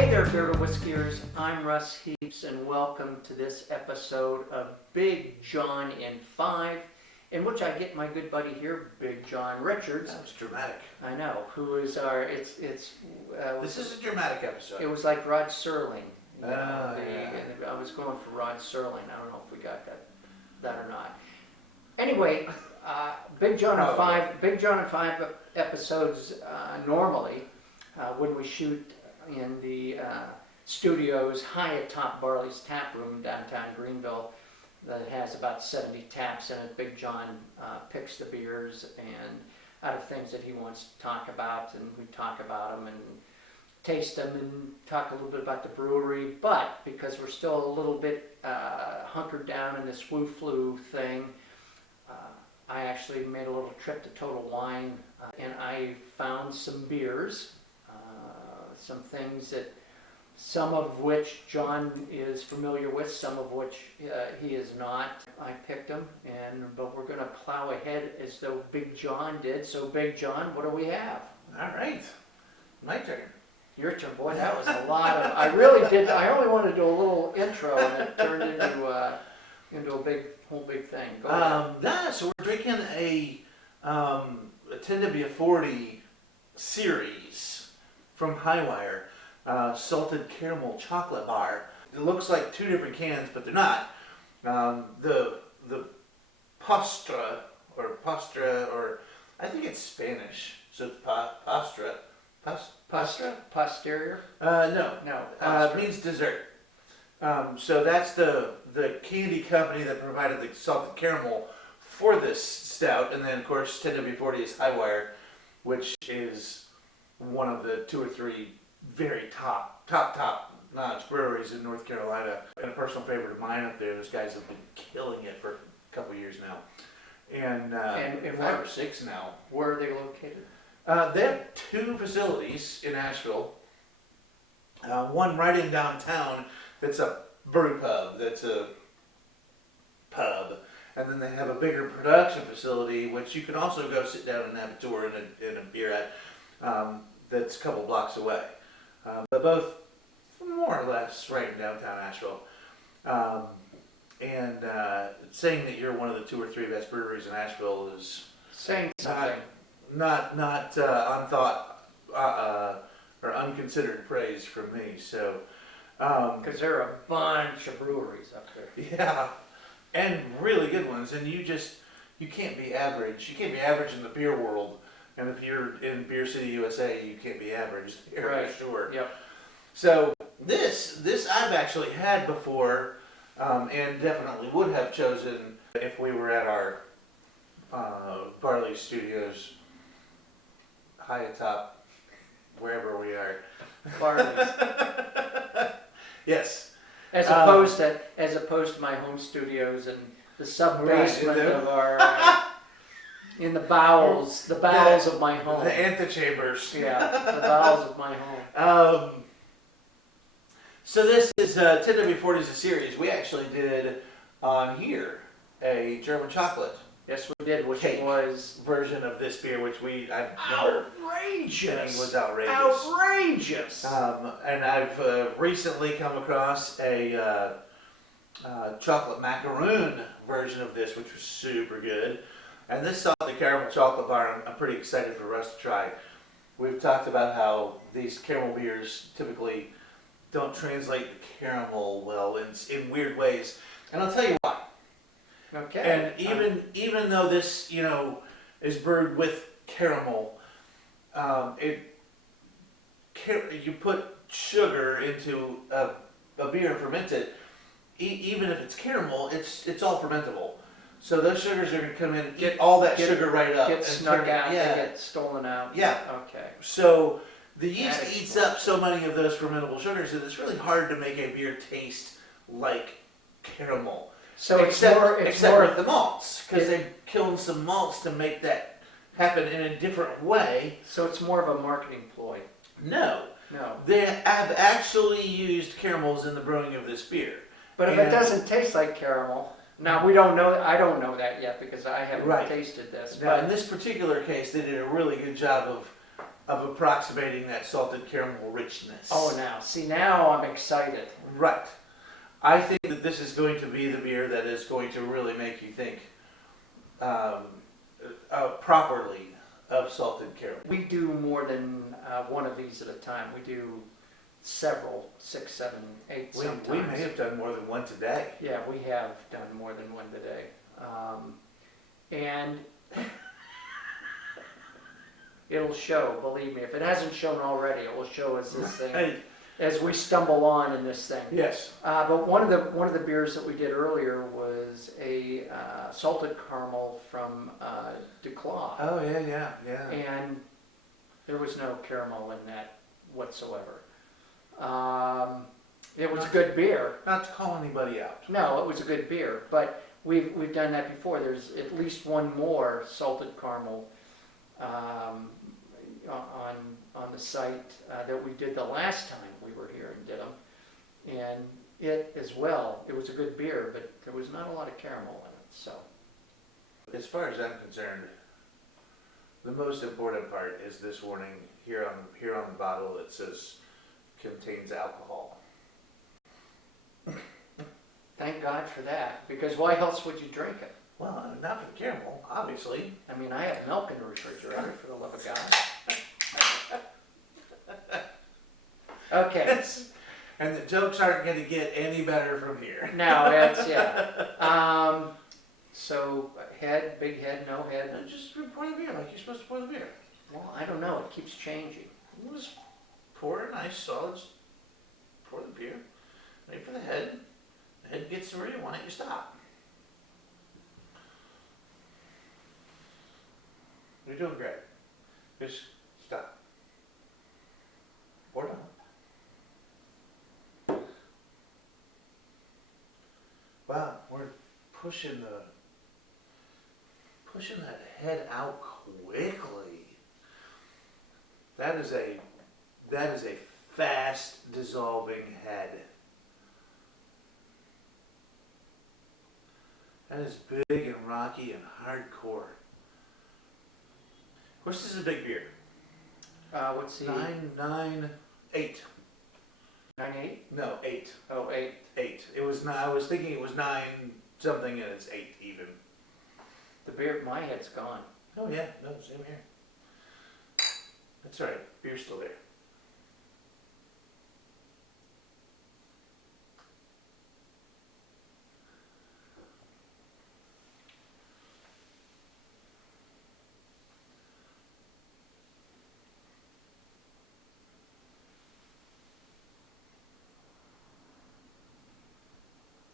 Hey there, Bearded Whiskeyers. I'm Russ Heaps, and welcome to this episode of Big John in 5, in which I get my good buddy here, Big John Richards. That was dramatic. I know, who is our, This is a dramatic episode. It was like Rod Serling. Yeah. I was going for Rod Serling. I don't know if we got that or not. Anyway, Big John in 5 episodes normally, when we shoot in the studios high atop Barley's Tap Room downtown Greenville that has about 70 taps in it. Big John picks the beers and out of things that he wants to talk about, and we talk about them and taste them and talk a little bit about the brewery. But because we're still a little bit hunkered down in this woo-flu thing, I actually made a little trip to Total Wine and I found some beers, some things that some of which John is familiar with, some of which he is not. I picked them, but we're going to plow ahead as though Big John did. So Big John, what do we have? All right, my turn. Your turn. Boy, that was a lot of, I really did, I only wanted to do a little intro and it turned into a whole big thing. Go ahead. So we're drinking a 10W-40 series from Highwire, salted caramel chocolate bar. It looks like two different cans, but they're not. The Postra, or I think it's Spanish, so it's Postra. Postra? Posterior? No. No. It means dessert. So that's the candy company that provided the salted caramel for this stout, and then of course 10W-40 is Highwire, which is one of the 2 or 3 very top-notch breweries in North Carolina, and a personal favorite of mine up there. Those guys have been killing it for a couple years now, and 5 or 6 now. Where are they located? They have 2 facilities in Asheville. One right in downtown that's a brew pub, that's a pub. And then they have a bigger production facility, which you can also go sit down and have a tour and a beer at, that's a couple blocks away. But both more or less right in downtown Asheville. And saying that you're one of the 2 or 3 best breweries in Asheville is saying something. Not unthought or unconsidered praise from me. So, because there are a bunch of breweries up there. Yeah, and really good ones. And you can't be average. You can't be average in the beer world. And if you're in Beer City, USA, you can't be average there, right. For sure. Yep. So this I've actually had before, and definitely would have chosen if we were at our Barley Studios, high atop, wherever we are. Barley's. Yes. As opposed to my home studios and the sub-basement of our, in the bowels of my home. The antechambers. Yeah, the bowels of my home. So this is 10W-40 is a series. We actually did on here a German chocolate. Yes, we did, which cake was version of this beer, which I remember outrageous. was outrageous. Outrageous. And I've recently come across a chocolate macaroon version of this, which was super good. And this salted caramel chocolate bar, I'm pretty excited for Russ to try. We've talked about how these caramel beers typically don't translate the caramel well in weird ways, and I'll tell you why. Okay. And even though this, is brewed with caramel, you put sugar into a beer and ferment it. Even if it's caramel, it's all fermentable. So those sugars are going to come in, get all that sugar right up, get snuck out, yeah. they get stolen out. Yeah. Okay. So the yeast eats up so many of those fermentable sugars that it's really hard to make a beer taste like caramel. So except more with the malts, because they killed some malts to make that happen in a different way. So it's more of a marketing ploy. No. They have actually used caramels in the brewing of this beer. But if it doesn't taste like caramel, now we don't know. I don't know that yet because I haven't tasted this. Now, in this particular case, they did a really good job of of approximating that salted caramel richness. Oh, now I'm excited. Right. I think that this is going to be the beer that is going to really make you think properly of salted caramel. We do more than one of these at a time. We do several, 6, 7, 8 sometimes. We may have done more than one today. Yeah, we have done more than one today. And it'll show, believe me. If it hasn't shown already, it will show as this thing, Hey, as we stumble on in this thing. yes. But one of the beers that we did earlier was a salted caramel from DeClaw. Oh, yeah. And there was no caramel in that whatsoever. It was a good beer. Not to call anybody out. No, it was a good beer, but we've done that before. There's at least one more salted caramel on the site that we did the last time we were here and did them, and it as well. It was a good beer, but there was not a lot of caramel in it. So, As far as I'm concerned, the most important part is this warning here on the bottle that says contains alcohol. thank God for that, because why else would you drink it? Well, not for the caramel, obviously. I mean, I have milk in the refrigerator, for the love of God. Okay. And the jokes aren't going to get any better from here. No, it's, yeah. So, head, big head, no head. And just pour the beer like you're supposed to pour the beer. Well, I don't know, it keeps changing. You just pour a nice solid, pour the beer, wait for the head. The head gets to where you want it, you stop. You're doing great. Just stop. Pour down. Wow, we're pushing that head out quickly. That is a fast dissolving head. That is big and rocky and hardcore. Of course, this is a big beer. What's the 8. 9.8? No, 8. Oh, 8. 8. It was. I was thinking it was 9 something, and it's 8 even. The beer, my head's gone. Oh yeah, no, same here. That's all right. Beer's still there.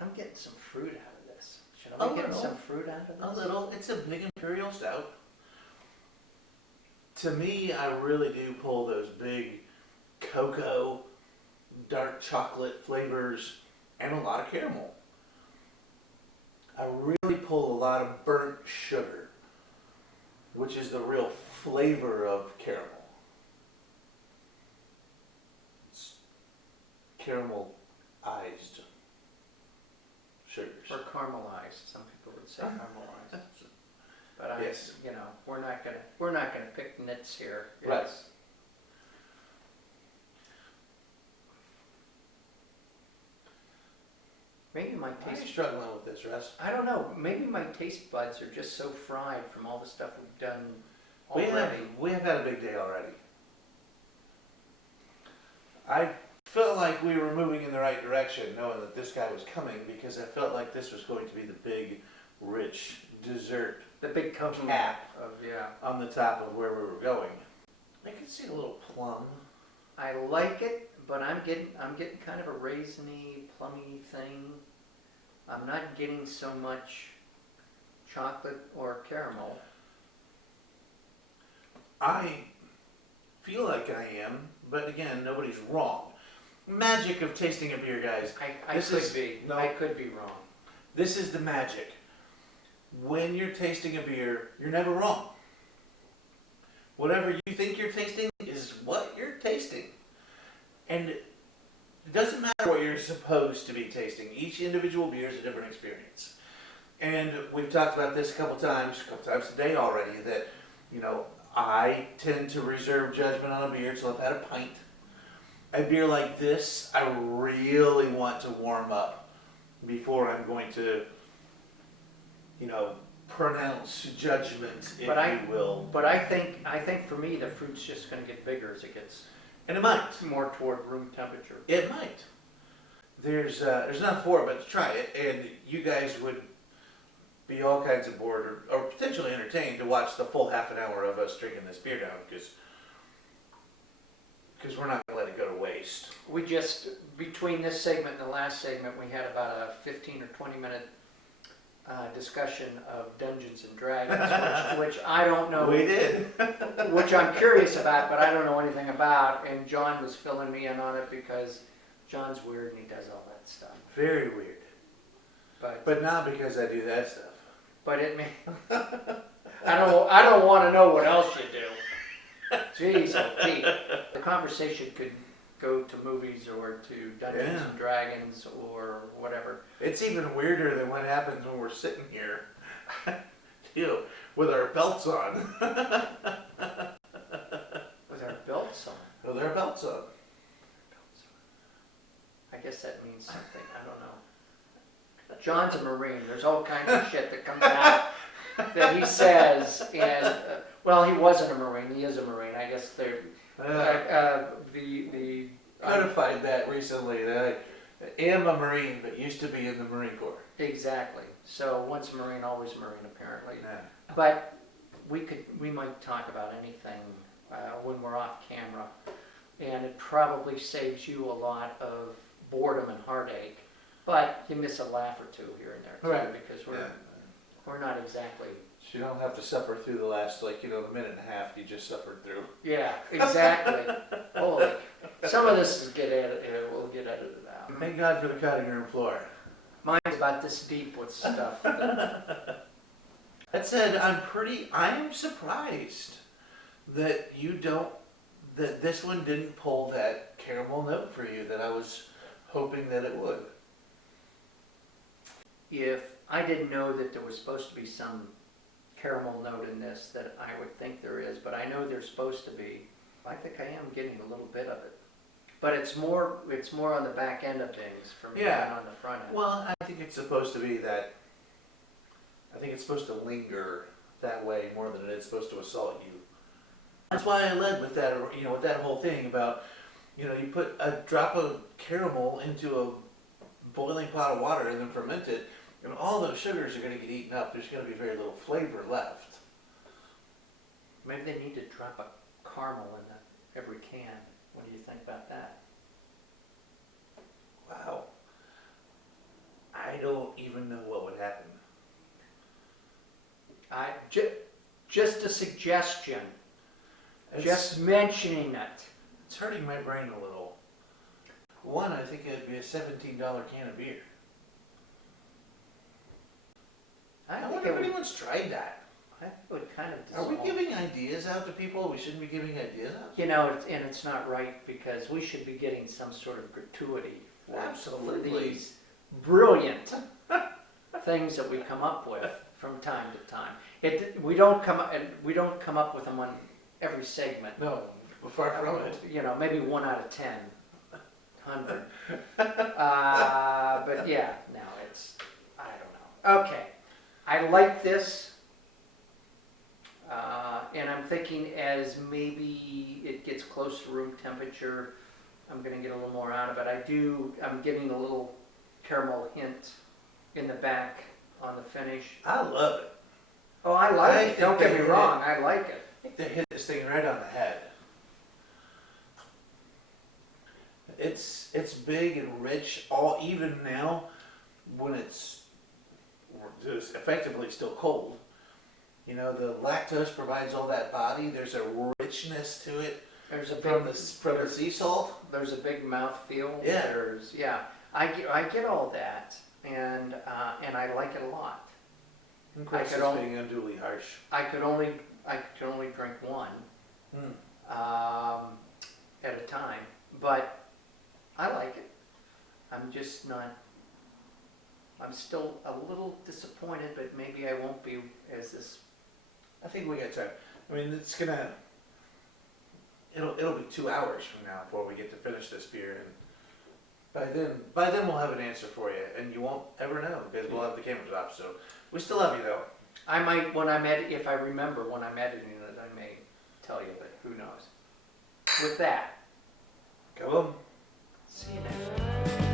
I'm getting some fruit out of this. Should I be getting some fruit out of this? A little. It's a big Imperial Stout. To me, I really do pull those big cocoa, dark chocolate flavors, and a lot of caramel. I really pull a lot of burnt sugar, which is the real flavor of caramel. It's caramelized sugars. Or caramelized. Some people would say caramelized. But Yes. we're not gonna pick nits here. Right. It's- Maybe my Why are you taste. struggling with this, Russ? I don't know. Maybe my taste buds are just so fried from all the stuff we've done We already. have had a big day already. I felt like we were moving in the right direction, knowing that this guy was coming, because I felt like this was going to be the big, rich dessert The big coconut cap of on the top of where we were going. I can see a little plum. I like it, but I'm getting kind of a raisiny, plummy thing. I'm not getting so much chocolate or caramel. I feel like I am, but again, nobody's wrong. Magic of tasting a beer, guys. I This could is- be. no. I could be wrong. This is the magic. When you're tasting a beer, you're never wrong. Whatever you think you're tasting is what you're tasting. And it doesn't matter what you're supposed to be tasting. Each individual beer is a different experience. And we've talked about this a couple times today already, that, I tend to reserve judgment on a beer till I've had a pint. A beer like this, I really want to warm up before I'm going to, pronounce judgment, if you will. But I think for me, the fruit's just gonna get bigger as it gets And it might. more toward room temperature. It might. There's enough for it, but to try it, and you guys would be all kinds of bored or potentially entertained to watch the full half an hour of us drinking this beer down, because we're not gonna let it go to waste. We just, between this segment and the last segment, we had about a 15 or 20 minute discussion of Dungeons and Dragons, which I don't know. We did. Which I'm curious about, but I don't know anything about. And John was filling me in on it because John's weird and he does all that stuff. Very weird. But not because I do that stuff. But it may. I don't want to know what else you do. Jeez, oh Pete. The conversation could go to movies or to Dungeons and Dragons or whatever. It's even weirder than what happens when we're sitting here, with our belts on. With our belts on. With our belts on. I guess that means something. I don't know. John's a Marine. There's all kinds of shit that comes out that he says, and well, he wasn't a Marine. He is a Marine. I guess they're the codified that recently that I am a Marine, but used to be in the Marine Corps. Exactly. So once a Marine, always a Marine, apparently. Yeah. But we might talk about anything when we're off camera, and it probably saves you a lot of boredom and heartache. But you miss a laugh or two here and there too, right. Because we're not exactly. So you don't have to suffer through the last the minute and a half you just suffered through. Yeah, exactly. Holy, some of this is we'll get edited out. Thank God for the cutting room floor. Mine's about this deep with stuff. That said, I am surprised that that this one didn't pull that caramel note for you that I was hoping that it would. If I didn't know that there was supposed to be some caramel note in this, that I would think there is, but I know there's supposed to be. I think I am getting a little bit of it. But it's more on the back end of things for me than on the front end. Well, I think it's supposed to be that. I think it's supposed to linger that way more than it's supposed to assault you. That's why I led with that, with that whole thing about, you put a drop of caramel into a boiling pot of water and then ferment it, and all those sugars are going to get eaten up. There's going to be very little flavor left. Maybe they need to drop a caramel in every can. What do you think about that? Wow. I don't even know what would happen. Just a suggestion. Just mentioning it. It's hurting my brain a little. One, I think it'd be a $17 can of beer. I wonder if anyone's tried that. I think it would kind of Are we dissolve. giving ideas out to people we shouldn't be giving ideas out to? And it's not right because we should be getting some sort of gratuity for Absolutely. these brilliant things that we come up with from time to time. We don't come up with them on every segment. No, far from it. Maybe 1 out of 10, 100. But yeah, no, I don't know. Okay, I like this. And I'm thinking as maybe it gets close to room temperature, I'm going to get a little more out of it. I'm getting a little caramel hint in the back on the finish. I love it. Oh, I like I it. think Don't get they me hit wrong. I like it. I think they hit this thing right on the head. It's big and rich, all even now when it's effectively still cold. The lactose provides all that body. There's a richness to it from the sea salt. There's a big mouth feel. Yeah. I get all that, and I like it a lot. Of course, it's being unduly harsh. I could only drink one at a time, but I like it. I'm just not. I'm still a little disappointed, but maybe I won't be as this. I think we got time. I mean, it'll be 2 hours from now before we get to finish this beer, and by then we'll have an answer for you, and you won't ever know because we'll have the cameras off. So we still love you though. I might, if I remember when I'm editing it, I may tell you, but who knows. With that, Go on. see you next time.